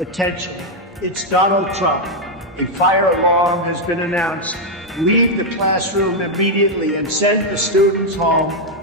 Attention, it's Donald Trump. A fire alarm has been announced. Leave the classroom immediately and send the students home.